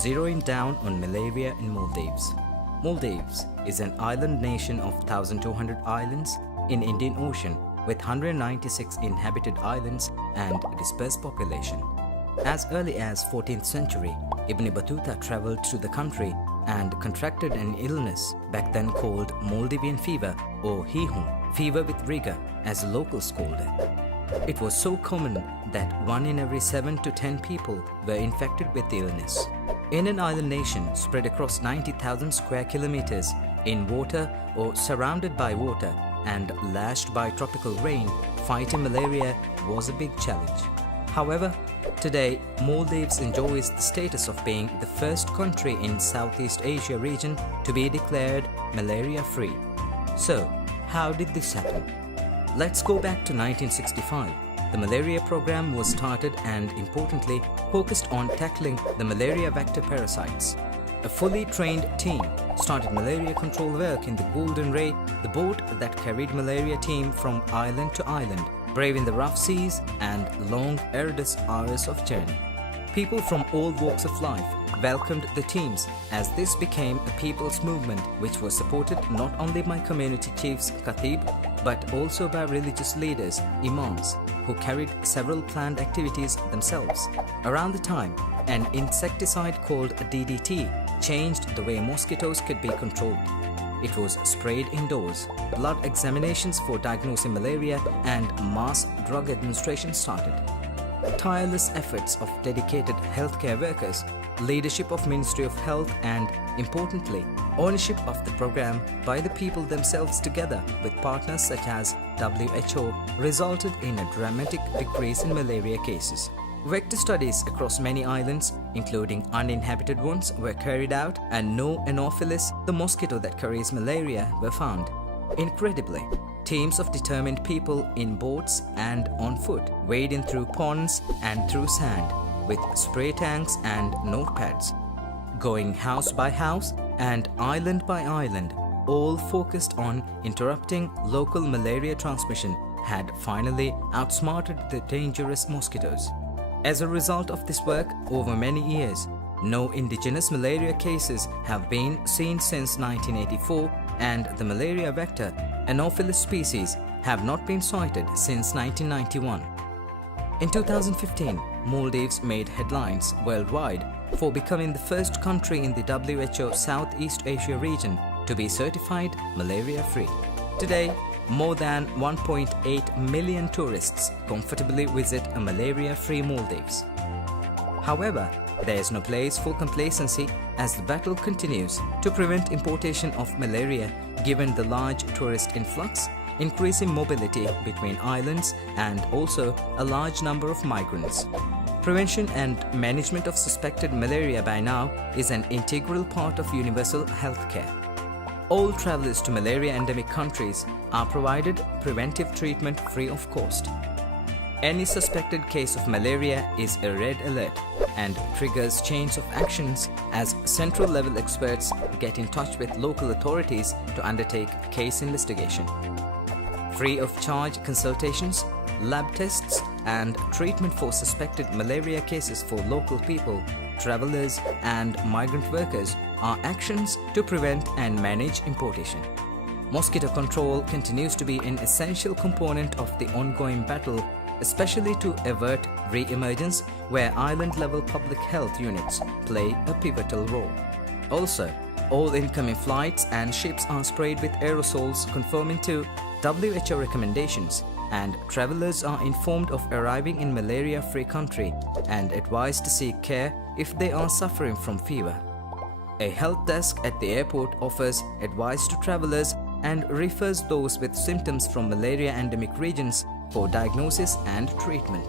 zeroing down on malaria in Maldives. Maldives is an island nation of 1,200 islands in Indian Ocean with 196 inhabited islands and dispersed population. As early as 14th century, Ibn Battuta travelled to the country and contracted an illness back then called Maldivian fever or hihun, fever with rigor as locals called it. It was so common that 1 in every 7 to 10 people were infected with the illness. In an island nation spread across 90,000 square kilometers in water or surrounded by water and lashed by tropical rain, fighting malaria was a big challenge. However, today Maldives enjoys the status of being the first country in Southeast Asia region to be declared malaria-free. So, how did this happen? Let's go back to 1965. The malaria program was started and, importantly, focused on tackling the malaria vector parasites. A fully trained team started malaria control work in the Golden Ray, the boat that carried malaria team from island to island, braving the rough seas and long, arduous hours of journey. People from all walks of life welcomed the teams as this became a people's movement which was supported not only by community chiefs, Khatib, but also by religious leaders, imams, who carried several planned activities themselves. Around the time, an insecticide called DDT changed the way mosquitoes could be controlled. It was sprayed indoors, blood examinations for diagnosing malaria, and mass drug administration started. Tireless efforts of dedicated healthcare workers, leadership of Ministry of Health and, importantly, ownership of the program by the people themselves together with partners such as WHO resulted in a dramatic decrease in malaria cases. Vector studies across many islands, including uninhabited ones, were carried out and no Anopheles, the mosquito that carries malaria, were found. Incredibly, teams of determined people in boats and on foot wading through ponds and through sand with spray tanks and notepads, going house by house and island by island, all focused on interrupting local malaria transmission, had finally outsmarted the dangerous mosquitoes. As a result of this work over many years, no indigenous malaria cases have been seen since 1984, and the malaria vector, Anopheles species, have not been sighted since 1991. In 2015, Maldives made headlines worldwide for becoming the first country in the WHO Southeast Asia region to be certified malaria-free. Today, more than 1.8 million tourists comfortably visit a malaria-free Maldives. However, there is no place for complacency as the battle continues to prevent importation of malaria given the large tourist influx, increasing mobility between islands and also a large number of migrants. Prevention and management of suspected malaria by now is an integral part of universal health care. All travelers to malaria-endemic countries are provided preventive treatment free of cost. Any suspected case of malaria is a red alert and triggers chains of actions as central-level experts get in touch with local authorities to undertake case investigation. Free of charge consultations, lab tests, and treatment for suspected malaria cases for local people, travelers, and migrant workers are actions to prevent and manage importation. Mosquito control continues to be an essential component of the ongoing battle, especially to avert re-emergence, where island-level public health units play a pivotal role. Also, all incoming flights and ships are sprayed with aerosols conforming to WHO recommendations, and travelers are informed of arriving in malaria-free country and advised to seek care if they are suffering from fever. A health desk at the airport offers advice to travelers and refers those with symptoms from malaria-endemic regions for diagnosis and treatment.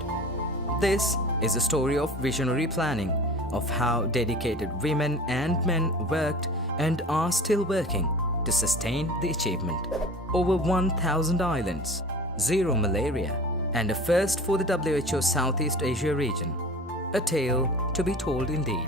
This is a story of visionary planning, of how dedicated women and men worked and are still working to sustain the achievement. Over 1,000 islands, zero malaria, and a first for the WHO Southeast Asia region. A tale to be told indeed.